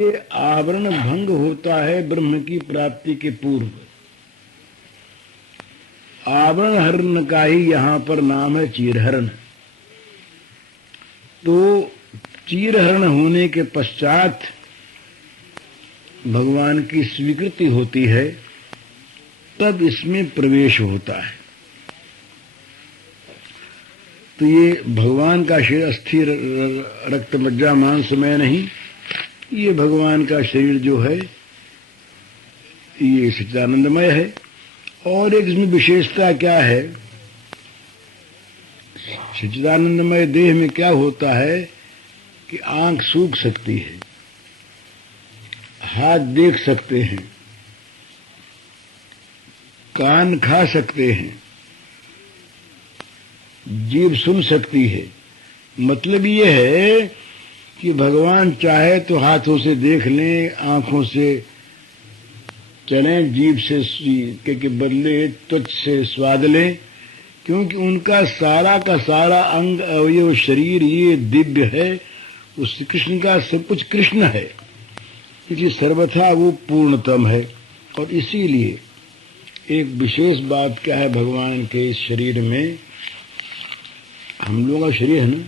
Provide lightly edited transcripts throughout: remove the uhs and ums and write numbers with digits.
ये आवरण भंग होता है ब्रह्म की प्राप्ति के पूर्व। आवरण हरण का ही यहाँ पर नाम है चीरहरण। तो चीरहरण होने के पश्चात भगवान की स्वीकृति होती है, तब इसमें प्रवेश होता है। तो ये भगवान का शरीर अस्थिर रक्त मज्जा मांसमय नहीं, ये भगवान का शरीर जो है ये सच्चिदानंदमय है। और एक इसमें विशेषता क्या है, सच्चिदानंदमय देह में क्या होता है कि आंख सूख सकती है, हाथ देख सकते हैं, कान खा सकते हैं, जीभ सुन सकती है। मतलब ये है कि भगवान चाहे तो हाथों से देख लें, आंखों से चलें, जीभ से के बदले त्वच से स्वाद लें, क्योंकि उनका सारा का सारा अंग अवयव शरीर ये दिव्य है। उस कृष्ण का सब कुछ कृष्ण है, क्योंकि सर्वथा वो पूर्णतम है। और इसीलिए एक विशेष बात क्या है भगवान के इस शरीर में, हम लोगों का शरीर है ना,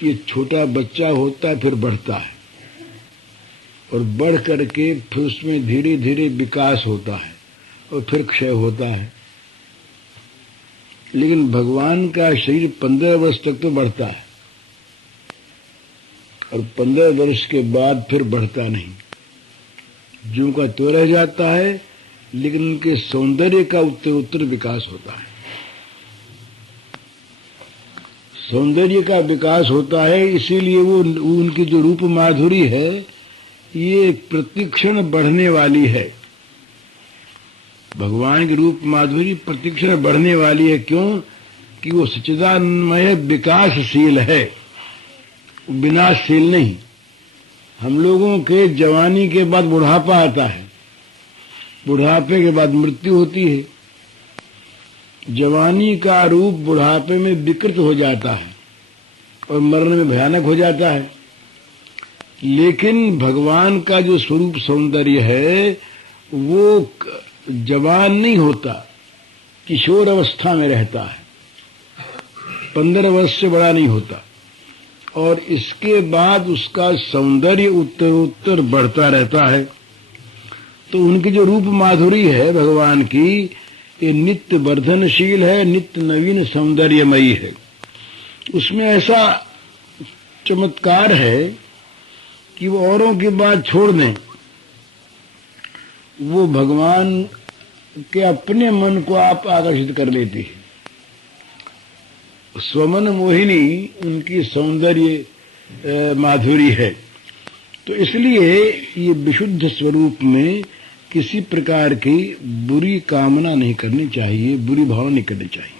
ये छोटा बच्चा होता है, फिर बढ़ता है, और बढ़ करके फिर उसमें धीरे धीरे विकास होता है और फिर क्षय होता है। लेकिन भगवान का शरीर 15 वर्ष तक तो बढ़ता है, और 15 वर्ष के बाद फिर बढ़ता नहीं, ज्यों का त्यों रह जाता है। लेकिन उनके सौंदर्य का उत्तर उत्तर विकास होता है, सौंदर्य का विकास होता है। इसीलिए वो उनकी जो रूप माधुरी है ये प्रतिक्षण बढ़ने वाली है। भगवान की रूप माधुरी प्रतिक्षण बढ़ने वाली है। क्यों? कि वो सच्चिदानंदमय विकासशील है, विनाशशील नहीं। हम लोगों के जवानी के बाद बुढ़ापा आता है, बुढ़ापे के बाद मृत्यु होती है। जवानी का रूप बुढ़ापे में विकृत हो जाता है और मरने में भयानक हो जाता है। लेकिन भगवान का जो स्वरूप सौंदर्य है वो जवान नहीं होता, किशोर अवस्था में रहता है, 15 वर्ष से बड़ा नहीं होता। और इसके बाद उसका सौंदर्य उत्तर उत्तर बढ़ता रहता है। तो उनकी जो रूप माधुरी है भगवान की, ये नित्य वर्धनशील है, नित्य नवीन सौंदर्यमयी है। उसमें ऐसा चमत्कार है कि वो औरों की बात छोड़ दें, वो भगवान के अपने मन को आप आकर्षित कर लेती है। स्वमन मोहिनी उनकी सौंदर्य माधुरी है। तो इसलिए ये विशुद्ध स्वरूप में किसी प्रकार की बुरी कामना नहीं करनी चाहिए, बुरी भावना नहीं करनी चाहिए।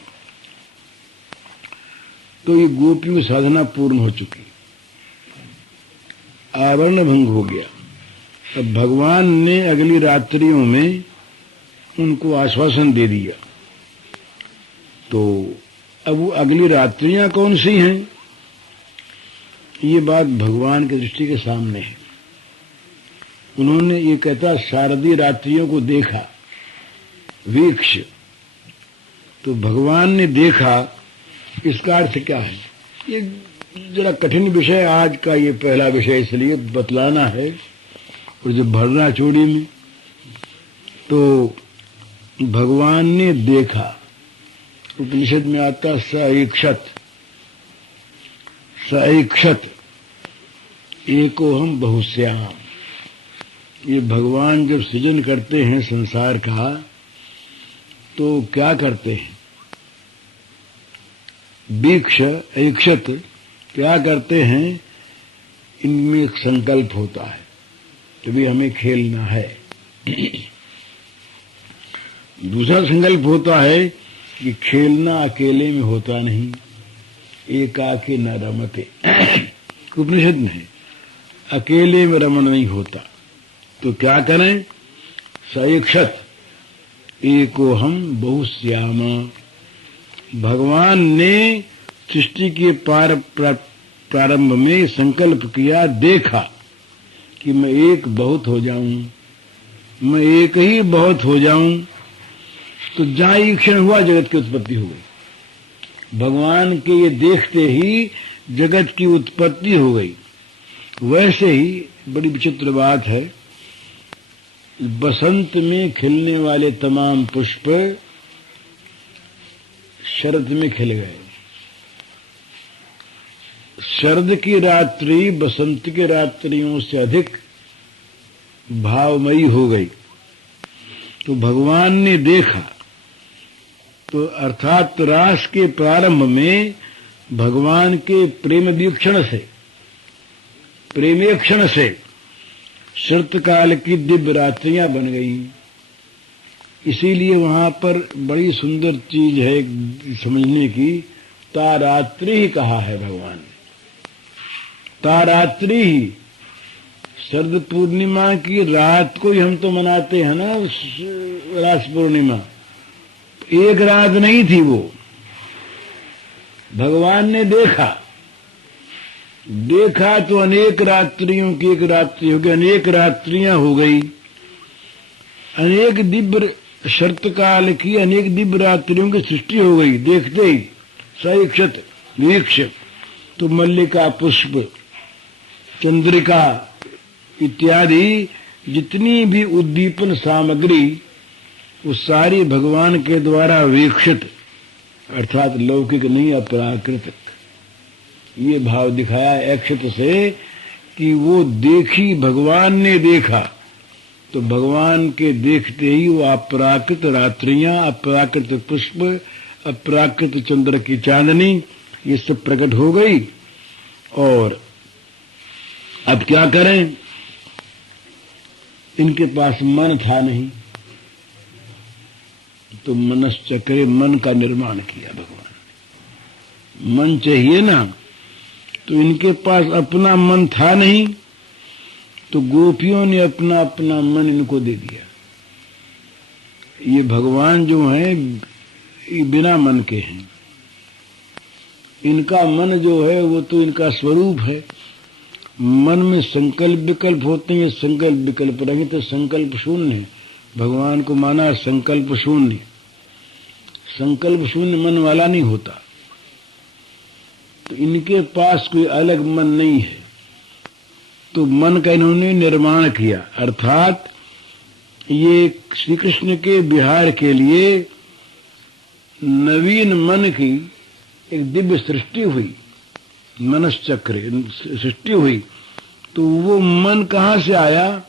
तो ये गोपियों साधना पूर्ण हो चुकी, आवरण भंग हो गया। अब भगवान ने अगली रात्रियों में उनको आश्वासन दे दिया। तो अब वो अगली रात्रियां कौन सी हैं, ये बात भगवान की दृष्टि के सामने है। उन्होंने ये कहता शारदीय रात्रियों को देखा, वीक्ष। तो भगवान ने देखा, इसका अर्थ क्या है? ये जरा कठिन विषय आज का, ये पहला विषय इसलिए बतलाना है। और जब भरना चोरी में, तो भगवान ने देखा, उपनिषद में आता सईक्षत, सईक्षत एकोहम बहुश्याम। ये भगवान जब सृजन करते हैं संसार का, तो क्या करते हैं? वीक्ष ऐक्षत क्या करते हैं? इनमें एक संकल्प होता है, तभी हमें खेलना है। दूसरा संकल्प होता है कि खेलना अकेले में होता नहीं, एकाकी न रमते। उपनिषद में है, अकेले में रमन नहीं होता। तो क्या करें? सईक्षत एकोहम बहुश्याम। भगवान ने सृष्टि के प्रारंभ में संकल्प किया, देखा कि मैं एक बहुत हो जाऊं, मैं एक ही बहुत हो जाऊं, तो जहां एक क्षण हुआ जगत की उत्पत्ति हो गई। भगवान के ये देखते ही जगत की उत्पत्ति हो गई। वैसे ही बड़ी विचित्र बात है, बसंत में खिलने वाले तमाम पुष्प शरद में खिल गए। शरद की रात्रि बसंत की रात्रियों से अधिक भावमयी हो गई। तो भगवान ने देखा, तो अर्थात रास के प्रारंभ में भगवान के प्रेम वीक्षण से, प्रेमेक्षण से शरत काल की दिव्य रात्रियां बन गई। इसीलिए वहां पर बड़ी सुंदर चीज है समझने की, तारात्रि ही कहा है भगवान ने। तारात्रि ही, शरद पूर्णिमा की रात को ही हम तो मनाते हैं ना रास पूर्णिमा, एक रात नहीं थी वो। भगवान ने देखा तो अनेक रात्रियों की एक रात्रि हो गई, अनेक रात्रियां हो गई, अनेक दिव्य शरत काल की अनेक दिव्य रात्रियों की सृष्टि हो गई। देखते ही सईक्षत वीक्ष, तो मल्लिका पुष्प, चंद्रिका इत्यादि जितनी भी उद्दीपन सामग्री, वो सारी भगवान के द्वारा वीक्षित, अर्थात लौकिक नहीं अपराकृतिक। ये भाव दिखाया ऐक्षत से कि वो देखी, भगवान ने देखा, तो भगवान के देखते ही वो अपराकृत रात्रियां, अपराकृत पुष्प, अपराकृत चंद्र की चांदनी, ये सब प्रकट हो गई। और अब क्या करें, इनके पास मन था नहीं, तो मनश्चक्रे, मन का निर्माण किया भगवान ने। मन चाहिए ना, तो इनके पास अपना मन था नहीं, तो गोपियों ने अपना अपना मन इनको दे दिया। ये भगवान जो हैं ये बिना मन के हैं, इनका मन जो है वो तो इनका स्वरूप है। मन में संकल्प विकल्प होते हैं, संकल्प विकल्प रहेंगे तो संकल्प शून्य है। भगवान को माना संकल्प शून्य, संकल्प शून्य मन वाला नहीं होता। तो इनके पास कोई अलग मन नहीं है, तो मन का इन्होंने निर्माण किया। अर्थात ये श्री कृष्ण के विहार के लिए नवीन मन की एक दिव्य सृष्टि हुई, मनश्चक्र सृष्टि हुई। तो वो मन कहाँ से आया?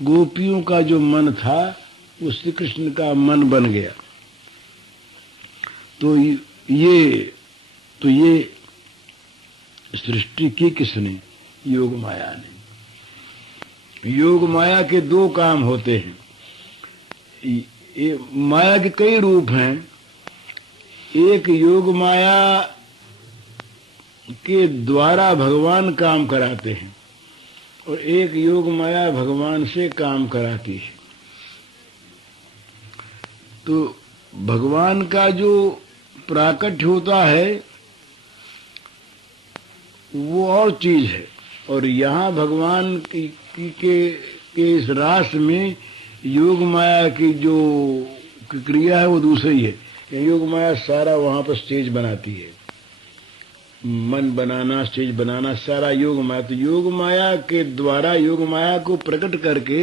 गोपियों का जो मन था वो श्री कृष्ण का मन बन गया। तो ये सृष्टि की किसने? योग माया ने। योग माया के दो काम होते हैं। माया के कई रूप हैं। एक योग माया के द्वारा भगवान काम कराते हैं और एक योग माया भगवान से काम कराती है। तो भगवान का जो प्राकट्य होता है वो और चीज है, और यहाँ भगवान के इस रास में योग माया की जो क्रिया है वो दूसरी है। योग माया सारा वहां पर स्टेज बनाती है, मन बनाना, स्टेज बनाना, सारा योग माया। तो योग माया के द्वारा योग माया को प्रकट करके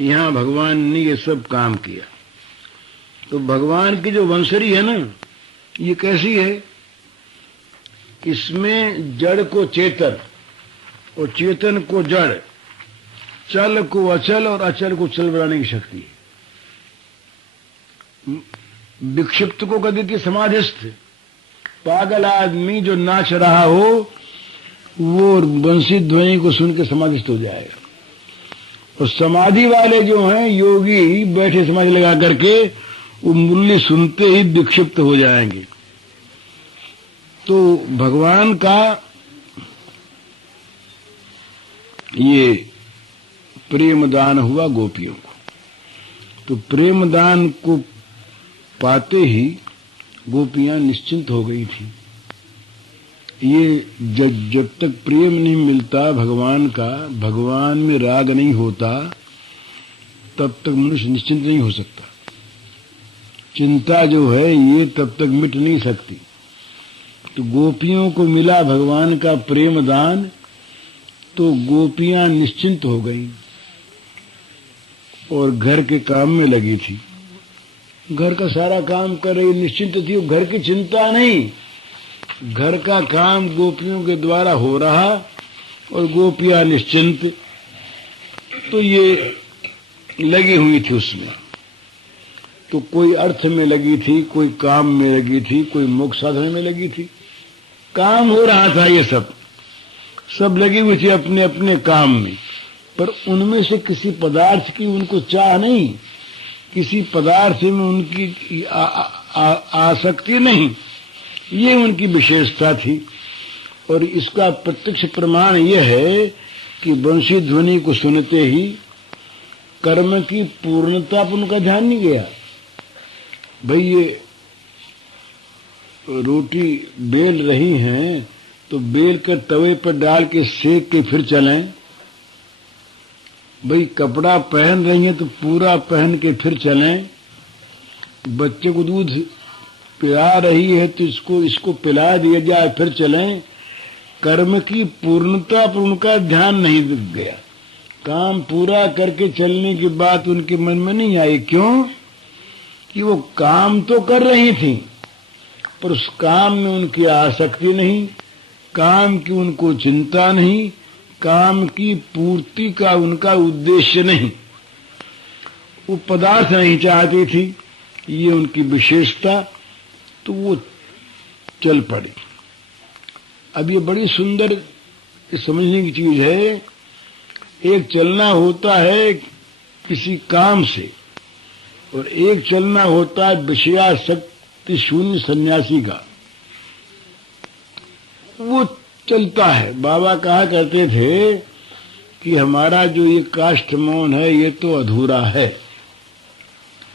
यहाँ भगवान ने ये सब काम किया। तो भगवान की जो वंशरी है ना, ये कैसी है? इसमें जड़ को चेतन और चेतन को जड़, चल को अचल और अचल को चल बनाने की शक्ति है। विक्षिप्त को कभी की समाधिस्थ, पागल आदमी जो नाच रहा हो वो बंसी ध्वनि को सुन के समाधिस्थ हो जाएगा। और समाधि वाले जो हैं योगी, बैठे समाधि लगा करके वो मुरली सुनते ही विक्षिप्त हो जाएंगे। तो भगवान का ये प्रेम दान हुआ गोपियों को। तो प्रेम दान को पाते ही गोपियां निश्चिंत हो गई थी। ये जब तक प्रेम नहीं मिलता भगवान का, भगवान में राग नहीं होता, तब तक मनुष्य निश्चिंत नहीं हो सकता। चिंता जो है ये तब तक मिट नहीं सकती। तो गोपियों को मिला भगवान का प्रेम दान, तो गोपियां निश्चिंत हो गईं और घर के काम में लगी थी। घर का सारा काम कर रही, निश्चिंत थी। घर की चिंता नहीं, घर का काम गोपियों के द्वारा हो रहा और गोपियां निश्चिंत। तो ये लगी हुई थी उसमें। तो कोई अर्थ में लगी थी, कोई काम में लगी थी, कोई मोक्ष साधन में लगी थी। काम हो रहा था, ये सब लगी हुई थी अपने अपने काम में, पर उनमें से किसी पदार्थ की उनको चाह नहीं, किसी पदार्थ में उनकी आसक्ति नहीं। ये उनकी विशेषता थी। और इसका प्रत्यक्ष प्रमाण यह है कि बंशी ध्वनि को सुनते ही कर्म की पूर्णता पर उनका ध्यान नहीं गया। भाई ये रोटी बेल रही हैं तो बेल कर तवे पर डाल के सेक के फिर चलें। भाई कपड़ा पहन रही हैं तो पूरा पहन के फिर चलें। बच्चे को दूध पिला रही है तो इसको पिला दिया जाए फिर चलें। कर्म की पूर्णता पर उनका ध्यान नहीं गया। काम पूरा करके चलने की बात उनके मन में नहीं आई। क्यों? कि वो काम तो कर रही थी, पर उस काम में उनकी आसक्ति नहीं, काम की उनको चिंता नहीं, काम की पूर्ति का उनका उद्देश्य नहीं, वो पदार्थ नहीं चाहती थी। ये उनकी विशेषता। तो वो चल पड़े। अब ये बड़ी सुंदर समझने की चीज है। एक चलना होता है किसी काम से और एक चलना होता है विषयासक्ति शून्य सन्यासी का। वो चलता है। बाबा कहा करते थे कि हमारा जो ये काष्ठ मौन है ये तो अधूरा है,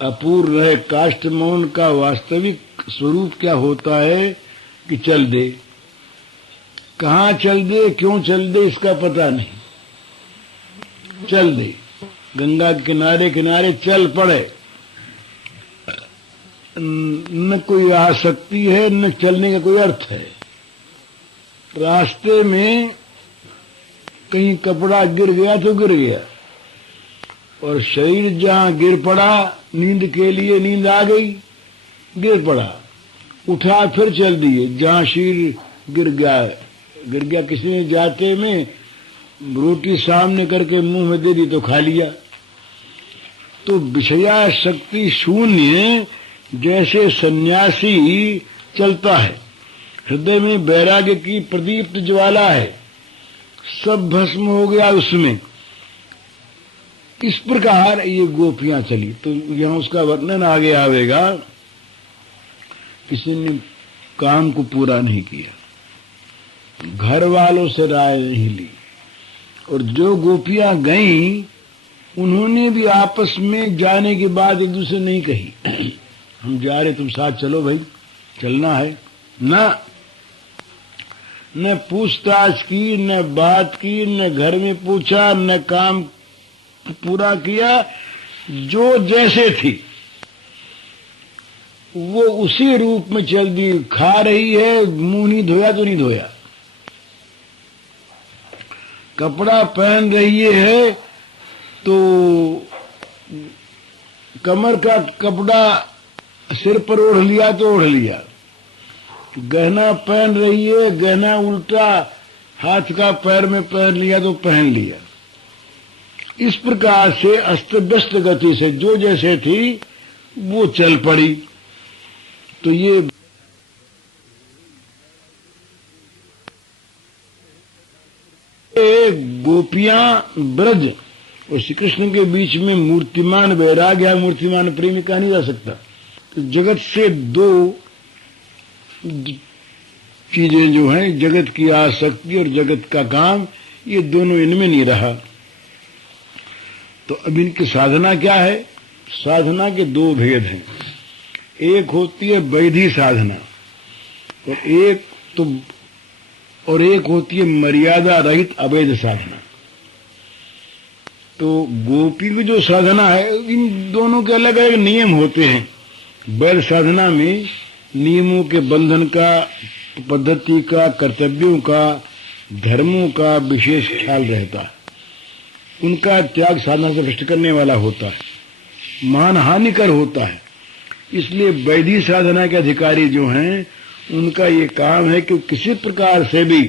अपूर्ण है। काष्ठ मौन का वास्तविक स्वरूप क्या होता है कि चल दे। कहाँ चल दे, क्यों चल दे, इसका पता नहीं। चल दे, गंगा के किनारे किनारे चल पड़े। न कोई आसक्ति है, न चलने का कोई अर्थ है। रास्ते में कहीं कपड़ा गिर गया तो गिर गया, और शरीर जहां गिर पड़ा नींद के लिए, नींद आ गई, गिर पड़ा, उठा फिर चल दिए। जहां शरीर गिर गया किसी ने जाते में रोटी सामने करके मुंह में दे दी तो खा लिया। तो विषयासक्ति शून्य जैसे सन्यासी चलता है, हृदय में वैराग्य की प्रदीप्त ज्वाला है, सब भस्म हो गया उसमें। इस प्रकार ये गोपियां चली। तो यहाँ उसका वर्णन आगे आवेगा। किसी ने काम को पूरा नहीं किया, घर वालों से राय नहीं ली, और जो गोपियां गईं उन्होंने भी आपस में जाने के बाद एक दूसरे नहीं कही हम जा रहे, तुम साथ चलो भाई, चलना है ना। न पूछताछ की, न बात की, न घर में पूछा, न काम पूरा किया। जो जैसे थी वो उसी रूप में चल दी। खा रही है, मुंह नहीं धोया तो नहीं धोया। कपड़ा पहन रही है तो कमर का कपड़ा सिर पर ओढ़ लिया तो ओढ़ लिया। गहना पहन रही है, गहना उल्टा हाथ का पैर में पहन लिया तो पहन लिया। इस प्रकार से अस्त व्यस्त गति से जो जैसे थी वो चल पड़ी। तो ये गोपियां ब्रज और श्री कृष्ण के बीच में मूर्तिमान वैराग्य है, मूर्तिमान प्रेम कहा नहीं जा सकता। तो जगत से दो चीजें जो हैं, जगत की आसक्ति और जगत का काम, ये दोनों इनमें नहीं रहा। तो अब इनकी साधना क्या है? साधना के दो भेद हैं। एक होती है वैधि साधना और एक तो और एक होती है मर्यादा रहित अवैध साधना। तो गोपी की जो साधना है, इन दोनों के अलग अलग नियम होते हैं। वैध साधना में नियमों के बंधन का, पद्धति का, कर्तव्यों का, धर्मों का विशेष ख्याल रहता है। उनका त्याग साधना से भ्रष्ट करने वाला होता है, महान हानिकर होता है। इसलिए वैधि साधना के अधिकारी जो हैं, उनका ये काम है कि किसी प्रकार से भी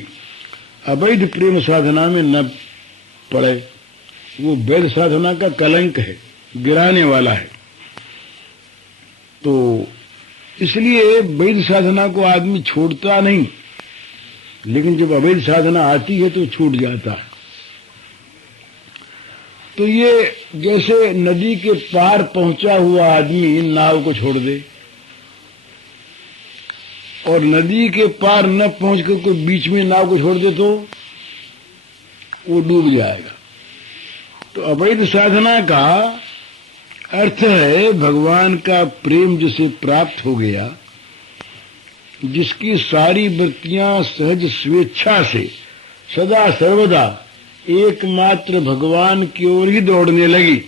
अवैध प्रेम साधना में न पड़े। वो वैध साधना का कलंक है, गिराने वाला है। तो इसलिए वैध साधना को आदमी छोड़ता नहीं, लेकिन जब अवैध साधना आती है तो छूट जाता है। तो ये जैसे नदी के पार पहुंचा हुआ आदमी नाव को छोड़ दे और नदी के पार न पहुंच कर कोई बीच में नाव को छोड़ दे तो वो डूब जाएगा। तो अवैध साधना का अर्थ है भगवान का प्रेम जिसे प्राप्त हो गया, जिसकी सारी वृत्तियां सहज स्वेच्छा से सदा सर्वदा एकमात्र भगवान की ओर ही दौड़ने लगी,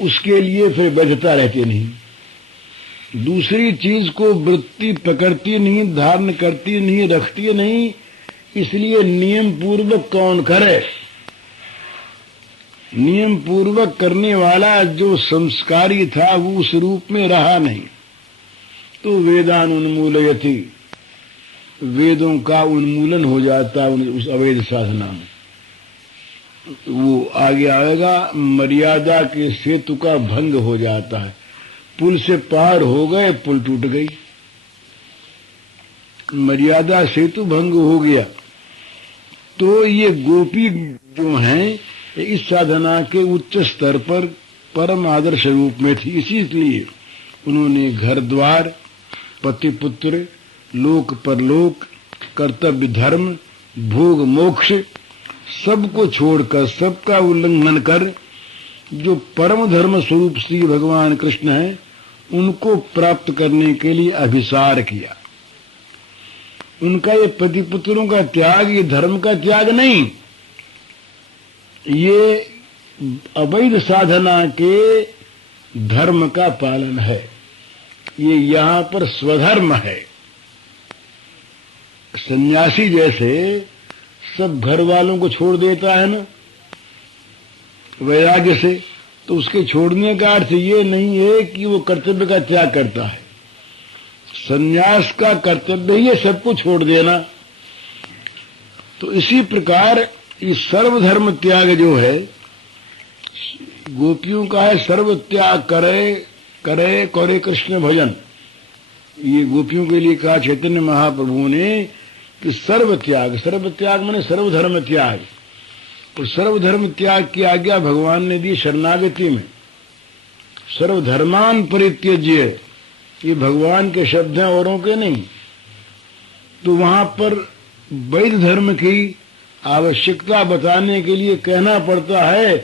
उसके लिए फिर वैधता रहती नहीं। दूसरी चीज को वृत्ति पकड़ती नहीं, धारण करती नहीं, रखती नहीं। इसलिए नियम पूर्वक कौन करे? नियम पूर्वक करने वाला जो संस्कारी था वो उस रूप में रहा नहीं। तो वेदानुन्मूलयति, वेदों का उन्मूलन हो जाता उस अवैध साधना में। वो आगे आएगा, मर्यादा के सेतु का भंग हो जाता है। पुल से पार हो गए, पुल टूट गई, मर्यादा सेतु भंग हो गया। तो ये गोपी जो हैं इस साधना के उच्च स्तर पर परम आदर्श रूप में थी। इसीलिए उन्होंने घर द्वार, पति पुत्र, लोक परलोक, कर्तव्य धर्म, भोग मोक्ष सबको छोड़कर, सबका उल्लंघन कर जो परम धर्म स्वरूप श्री भगवान कृष्ण है उनको प्राप्त करने के लिए अभिसार किया। उनका ये पति पुत्रों का त्याग, ये धर्म का त्याग नहीं, ये अवैध साधना के धर्म का पालन है। ये यहाँ पर स्वधर्म है। सन्यासी जैसे सब घर वालों को छोड़ देता है ना वैराग्य से, तो उसके छोड़ने का अर्थ ये नहीं है कि वो कर्तव्य का त्याग करता है। सन्यास का कर्तव्य ही है सबको छोड़ देना। तो इसी प्रकार ये सर्वधर्म त्याग जो है गोपियों का है, सर्व त्याग करे करे करे कृष्ण भजन। ये गोपियों के लिए कहा चैतन्य महाप्रभु ने कि सर्व त्याग माने सर्वधर्म त्याग। और सर्वधर्म त्याग की आज्ञा भगवान ने दी शरणागति में। सर्वधर्मान परित्यज्य, ये भगवान के शब्द हैं, औरों के नहीं। तो वहां पर वैध धर्म की आवश्यकता बताने के लिए कहना पड़ता है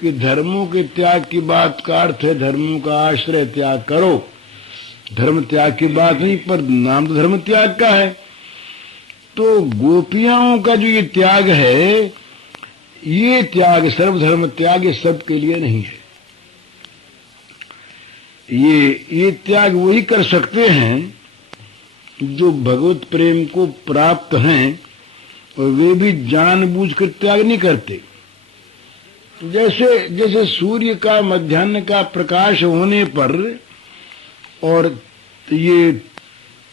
कि धर्मों के त्याग की बात का अर्थ है धर्मों का आश्रय त्याग करो। धर्म त्याग की बात नहीं, पर नाम तो धर्म त्याग का है। तो गोपियाओं का जो ये त्याग है, ये त्याग सर्वधर्म त्याग ये सबके लिए नहीं है। ये त्याग वही कर सकते हैं जो भगवत प्रेम को प्राप्त हैं, और वे भी जानबूझकर त्याग नहीं करते। जैसे सूर्य का मध्याह्न का प्रकाश होने पर और ये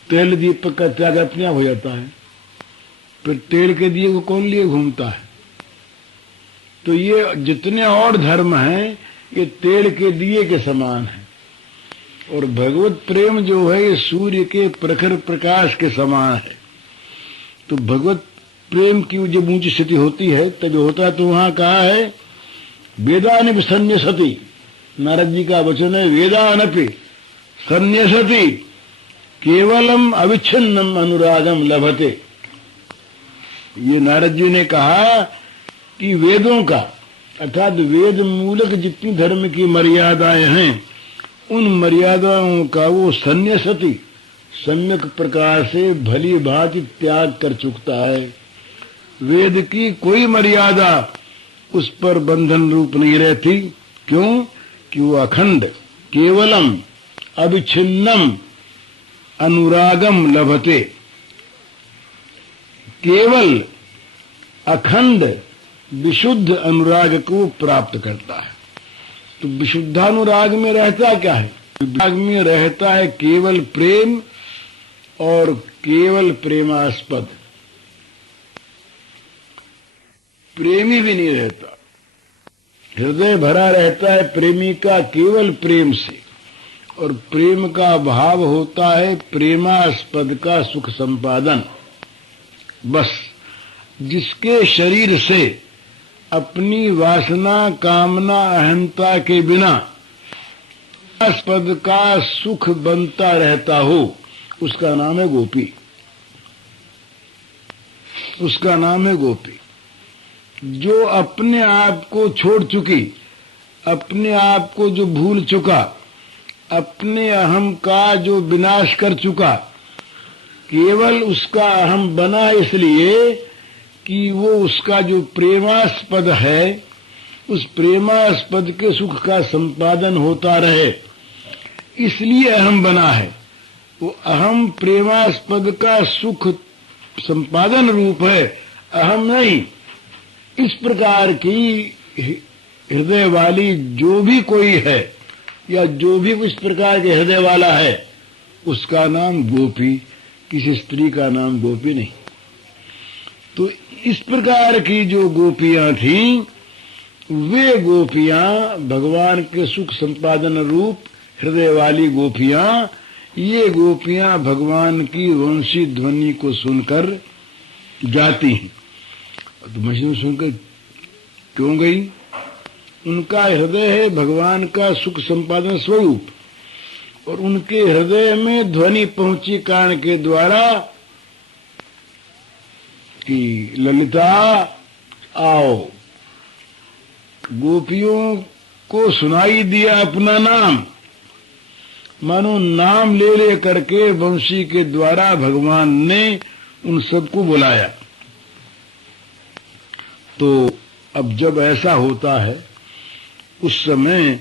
तेल दीपक का त्याग अपने आप हो जाता है, फिर तेल के दिए को कौन लिए घूमता है। तो ये जितने और धर्म हैं ये तेल के दिए के समान है, और भगवत प्रेम जो है ये सूर्य के प्रखर प्रकाश के समान है। तो भगवत प्रेम की जब ऊंची स्थिति होती है तब होता है, तो वहां कहा है वेदानपि संन्यसति। नारद जी का वचन है वेदानपि संन्यसति केवलम अविच्छिन्नम अनुरागम लभते। ये नारद जी ने कहा कि वेदों का अर्थात वेद मूलक जितनी धर्म की मर्यादाएं हैं उन मर्यादाओं का वो संन्यसति सम्यक प्रकार से भली भांति त्याग कर चुकता है। वेद की कोई मर्यादा उस पर बंधन रूप नहीं रहती। क्यों? कि वो अखंड केवलम अविच्छिन्नम अनुरागम लभते, केवल अखंड विशुद्ध अनुराग को प्राप्त करता है। तो विशुद्धानुराग में रहता क्या है? अनुराग में रहता है केवल प्रेम और केवल प्रेमास्पद। प्रेमी भी नहीं रहता, हृदय भरा रहता है प्रेमी का केवल प्रेम से, और प्रेम का भाव होता है प्रेमास्पद का सुख संपादन। बस जिसके शरीर से अपनी वासना कामना अहंता के बिना आस्पद का सुख बनता रहता हो, उसका नाम है गोपी। उसका नाम है गोपी। जो अपने आप को छोड़ चुकी, अपने आप को जो भूल चुका, अपने अहम का जो विनाश कर चुका, केवल उसका अहम बना इसलिए कि वो उसका जो प्रेमास्पद है, उस प्रेमास्पद के सुख का संपादन होता रहे, इसलिए अहम बना है। वो अहम प्रेमास्पद का सुख संपादन रूप है, अहम नहीं। इस प्रकार की हृदय वाली जो भी कोई है, या जो भी इस प्रकार के हृदय वाला है, उसका नाम गोपी। किसी स्त्री का नाम गोपी नहीं। तो इस प्रकार की जो गोपियां थीं, वे गोपियां भगवान के सुख संपादन रूप हृदय वाली गोपियां, ये गोपियां भगवान की वंशी ध्वनि को सुनकर जाती हैं। तो मशीन सुनकर क्यों गई? उनका हृदय है भगवान का सुख संपादन स्वरूप, और उनके हृदय में ध्वनि पहुंची कान के द्वारा कि ललिता आओ। गोपियों को सुनाई दिया अपना नाम, मानो नाम ले ले करके वंशी के द्वारा भगवान ने उन सबको बुलाया। तो अब जब ऐसा होता है, उस समय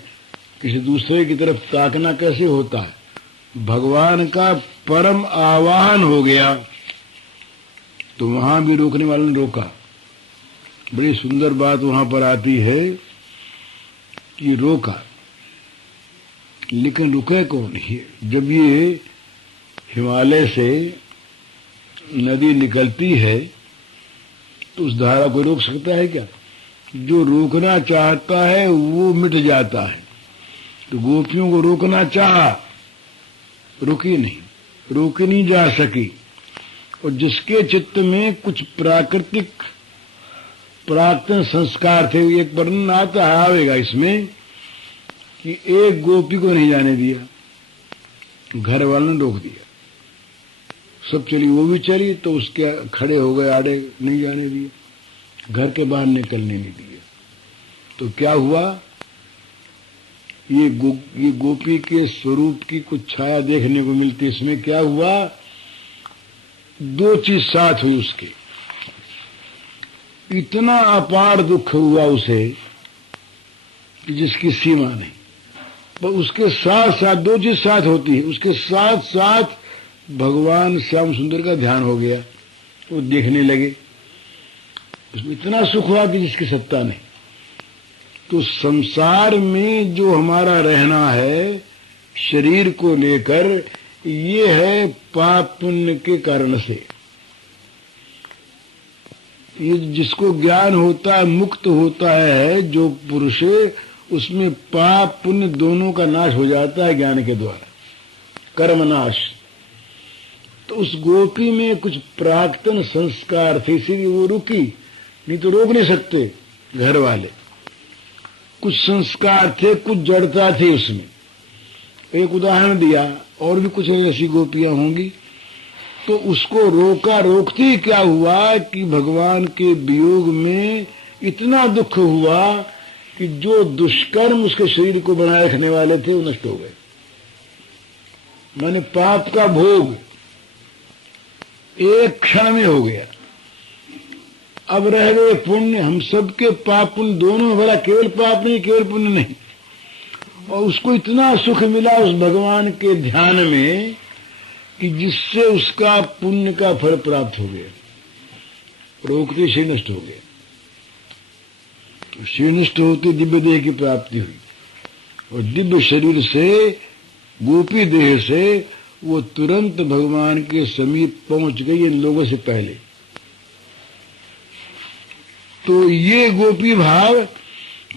किसी दूसरे की तरफ ताकना कैसे होता है? भगवान का परम आवाहन हो गया, तो वहां भी रोकने वालों ने रोका। बड़ी सुंदर बात वहां पर आती है कि रोका, लेकिन रुके कौन? जब ये हिमालय से नदी निकलती है, तो उस धारा को रोक सकता है क्या? जो रोकना चाहता है वो मिट जाता है। तो गोपियों को रोकना चाहा, रुकी नहीं, रोकी नहीं जा सकी। और जिसके चित्त में कुछ प्राकृतिक प्राक्तन संस्कार थे, एक वर्णन आता है, आवेगा इसमें, कि एक गोपी को नहीं जाने दिया, घर वालों ने रोक दिया। सब चली, वो भी चली, तो उसके खड़े हो गए आड़े, नहीं जाने दिए, घर के बाहर निकलने नहीं दिए। तो क्या हुआ? ये गोपी के स्वरूप की कुछ छाया देखने को मिलती। इसमें क्या हुआ? दो चीज साथ हुई उसके। इतना अपार दुख हुआ उसे कि जिसकी सीमा नहीं। पर उसके साथ साथ दो चीज साथ होती है, उसके साथ साथ भगवान श्याम सुंदर का ध्यान हो गया, वो देखने लगे। उसमें इतना सुख हुआ कि जिसकी सत्ता नहीं। तो संसार में जो हमारा रहना है शरीर को लेकर, ये है पाप पुण्य के कारण से। ये जिसको ज्ञान होता है, मुक्त होता है जो पुरुष, उसमें पाप पुण्य दोनों का नाश हो जाता है ज्ञान के द्वारा, कर्म नाश। तो उस गोपी में कुछ प्राक्तन संस्कार थे, इसीलिए वो रुकी, नहीं तो रोक नहीं सकते घर वाले। कुछ संस्कार थे, कुछ जड़ता थी उसमें। एक उदाहरण दिया, और भी कुछ ऐसी गोपियां होंगी। तो उसको रोका, रोकती क्या हुआ कि भगवान के वियोग में इतना दुख हुआ कि जो दुष्कर्म उसके शरीर को बनाए रखने वाले थे वो नष्ट हो गए। माने पाप का भोग एक क्षण में हो गया। अब रह गए पुण्य। हम सबके पाप पुण्य दोनों भला, केवल पाप नहीं, केवल पुण्य नहीं। और उसको इतना सुख मिला उस भगवान के ध्यान में कि जिससे उसका पुण्य का फल प्राप्त हो गया, रोकते से नष्ट हो गया। तो नष्ट होते दिव्य देह की प्राप्ति हुई, और दिव्य शरीर से, गोपी देह से वो तुरंत भगवान के समीप पहुंच गई इन लोगों से पहले। तो ये गोपी भाव,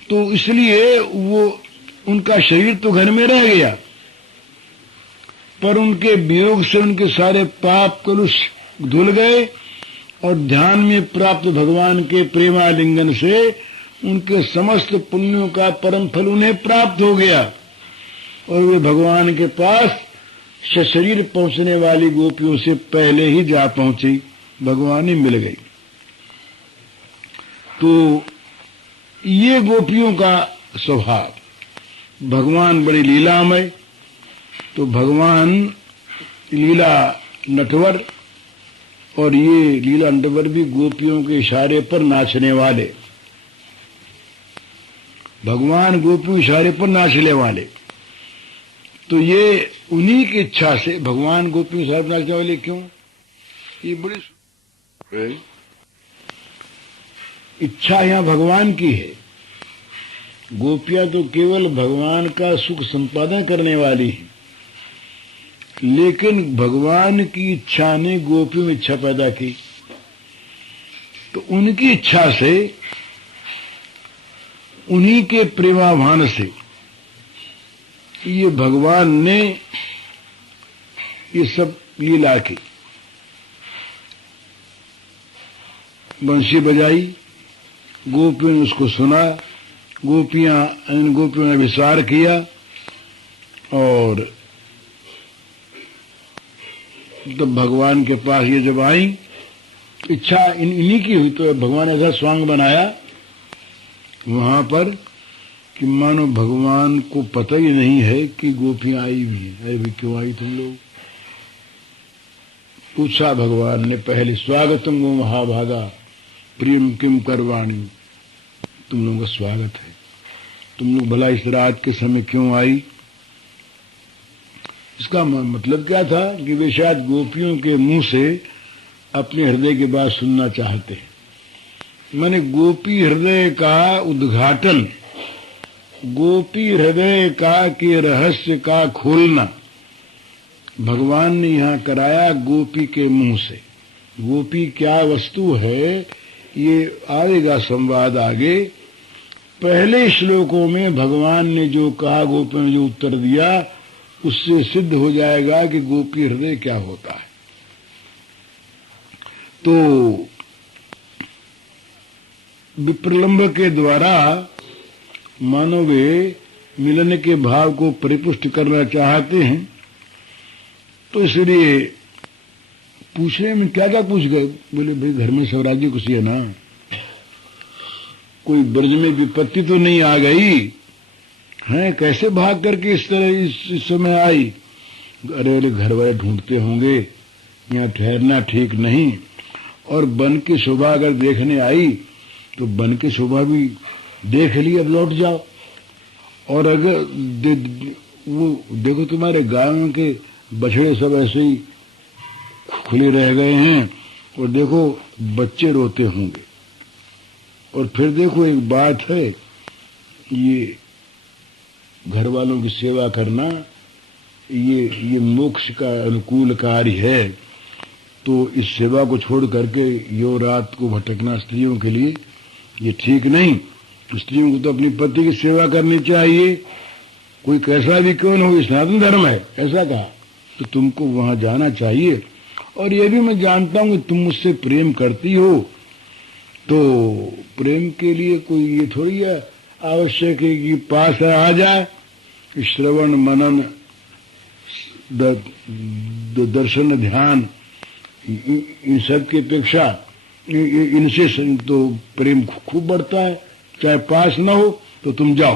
तो इसलिए वो उनका शरीर तो घर में रह गया, पर उनके वियोग से उनके सारे पाप कलुष धुल गए, और ध्यान में प्राप्त भगवान के प्रेमालिंगन से उनके समस्त पुण्यों का परम फल उन्हें प्राप्त हो गया, और वे भगवान के पास सशरीर पहुंचने वाली गोपियों से पहले ही जा पहुंची, भगवान ही मिल गई। तो ये गोपियों का स्वभाव। भगवान बड़ी लीलामय, तो भगवान लीला नटवर, और ये लीला नटवर भी गोपियों के इशारे पर नाचने वाले। भगवान गोपियों के इशारे पर नाचने वाले, तो ये उन्हीं की इच्छा से भगवान गोपियों के इशारे पर नाचने वाले। क्यों? ये बड़ी इच्छा यहां भगवान की है। गोपियां तो केवल भगवान का सुख संपादन करने वाली हैं, लेकिन भगवान की इच्छा ने गोपियों में इच्छा पैदा की, तो उनकी इच्छा से, उन्हीं के प्रेमाभान से ये भगवान ने ये सब लीला की। बंसी बजाई, गोपियों ने उसको सुना, इन गोपियों ने विचार किया, और तब भगवान के पास ये जब आई, इच्छा इन्हीं की हुई, तो भगवान ऐसा स्वांग बनाया वहां पर कि मानो भगवान को पता ही नहीं है कि गोपियां आई भी हैं। अरे भी क्यों आई तुम लोग? पूछा भगवान ने पहले, स्वागतम गो महाभागा प्रियम किम करवाणी, तुम लोगों का स्वागत है, तुम लोग भला इस रात के समय क्यों आई? इसका मतलब क्या था कि वे शायद गोपियों के मुंह से अपने हृदय की बात सुनना चाहते हैं। माने गोपी हृदय का उद्घाटन, गोपी हृदय का के रहस्य का खोलना भगवान ने यहाँ कराया गोपी के मुंह से। गोपी क्या वस्तु है ये आएगा संवाद आगे। पहले श्लोकों में भगवान ने जो कहा, गोपियों ने जो उत्तर दिया, उससे सिद्ध हो जाएगा कि गोपी हृदय क्या होता है। तो विप्रलंब के द्वारा मानो वे मिलन के भाव को परिपुष्ट करना चाहते हैं, तो इसलिए पूछने में क्या क्या पूछ गए। बोले भाई घर में स्वराज्य कुछ है ना, कोई ब्रज में विपत्ति तो नहीं आ गई है? कैसे भाग करके इस तरह इस समय आई? अरे अरे घर वाले ढूंढते होंगे, यहाँ ठहरना ठीक नहीं। और वन की शोभा अगर देखने आई तो वन की शोभा भी देख ली, अब लौट जाओ। और अगर वो देखो तुम्हारे गायों के बछड़े सब ऐसे ही खुले रह गए हैं, और देखो बच्चे रोते होंगे। और फिर देखो एक बात है, ये घर वालों की सेवा करना ये मोक्ष का अनुकूल कार्य है, तो इस सेवा को छोड़ करके यो रात को भटकना स्त्रियों के लिए ये ठीक नहीं। स्त्रियों को तो अपनी पति की सेवा करनी चाहिए, कोई कैसा भी क्यों न हो, सनातन धर्म है, ऐसा कहा। तो तुमको वहां जाना चाहिए। और ये भी मैं जानता हूं कि तुम मुझसे प्रेम करती हो, तो प्रेम के लिए कोई ये थोड़ी है आवश्यक है कि पास आ जाए। श्रवण मनन दर्शन ध्यान इन सब की अपेक्षा इनसे तो प्रेम खूब बढ़ता है। चाहे पास न हो तो तुम जाओ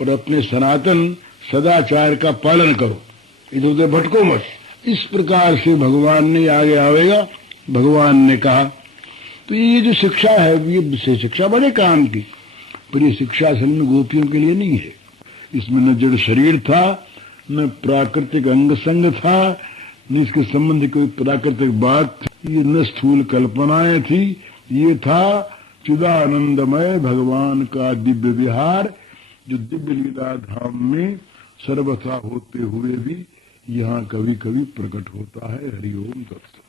और अपने सनातन सदाचार का पालन करो। इधर उधर भटको मत। इस प्रकार से भगवान ने आगे आवेगा। भगवान ने कहा तो ये जो शिक्षा है ये शिक्षा बड़े काम की, पर ये शिक्षा असल में गोपियों के लिए नहीं है। इसमें न जड़ शरीर था, न प्राकृतिक अंग संग था, न इसके संबंधी कोई प्राकृतिक बात थी, ये न स्थूल कल्पनाएं थी। ये था चिदानंदमय भगवान का दिव्य विहार, जो दिव्य लीला धाम में सर्वथा होते हुए भी यहाँ कभी कभी प्रकट होता है। हरिओम तत्सत।